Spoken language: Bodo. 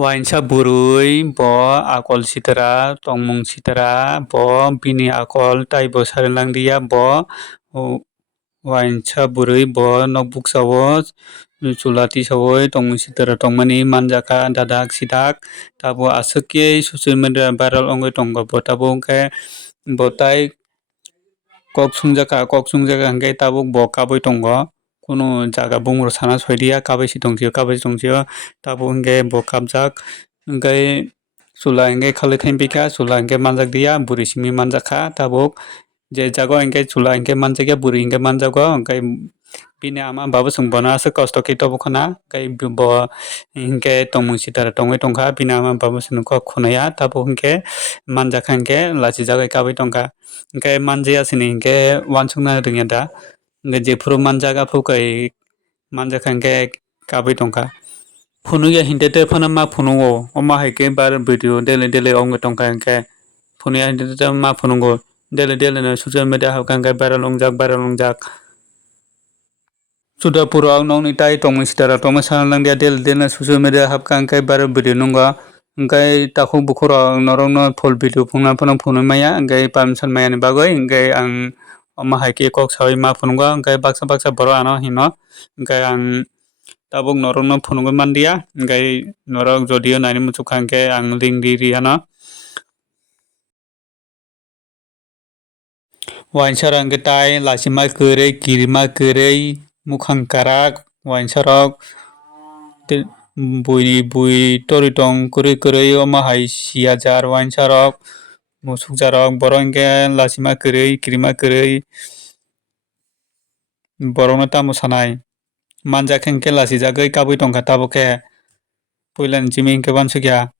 Wainsa burui bo akol sitera tongmung sitera bo bini akol tai bo sarelangdia bo wainsa burui bo nog buksao chula tisawui tongmung sitera tongmani manjaka dadak sidak tabo aswk khe social media viral ongoi tongo bo tabo wngkhe bo tai kok sungjaka hingkhe tabuk bo kabui tongo khunu jaga bumung sana soidiya kabaisi tongsiyo tabo hingkhe bo kabjak hingkhai chula hingkhe khali thaimbikha chula hingkhe manjakdiya buri simi manjakha tabuk je jaga o hingkhe chula hingkhe manjakya buri hingkhe manjago hingkhai bini ama babo chwng bono aswk kosto khe tobo khuna tei bo hingkhe tongmung sitera tongui tongkha bini ama babo chwng nokhor khunaya tabo hingkhe manjakha hingkhe lachijagui kabui tongkha hingkhe manjaya chini hingkhe uansukna rwngya da hingkhe jephru manjak aphuk manjakha hingkhe kabui tongkha phunukya hinte tei phano ma phunugo amo haikhe video daily ongoi tongkha hingkhe phunukya hinte tei ma phunugo daily no social media habkha hingkhe viral ongjak chuda nokni tai tongmung sitera tongmani sanalangya daily no social media habkha hingkhe viral video nungo hingkhai takhok bukhuk rok norokno full video phunukna phano phunui maya hingkhai permission maiyani bagui hingkhai ang omo haikhe kok sawui ma phunugo hingkhai baksa borok ano hino hingkhai ang tabuk norokno phunugui mandiya hingkhai norok jodio nai muchukha hingkhe ang link ree ano wainsa rok hingkhe tai lachima kwrui kirima kwrui mukhang kwrak wainsa rok bui toritong kwrui omo hai siyajar wainsa rok musukjak rok borok hingkhe lachima kwrui kirima kwrui borokno tamo sanai manjakha hingkhe lachijagui kabui tongkha tabukhe puilani chimi hingkhe uansukya.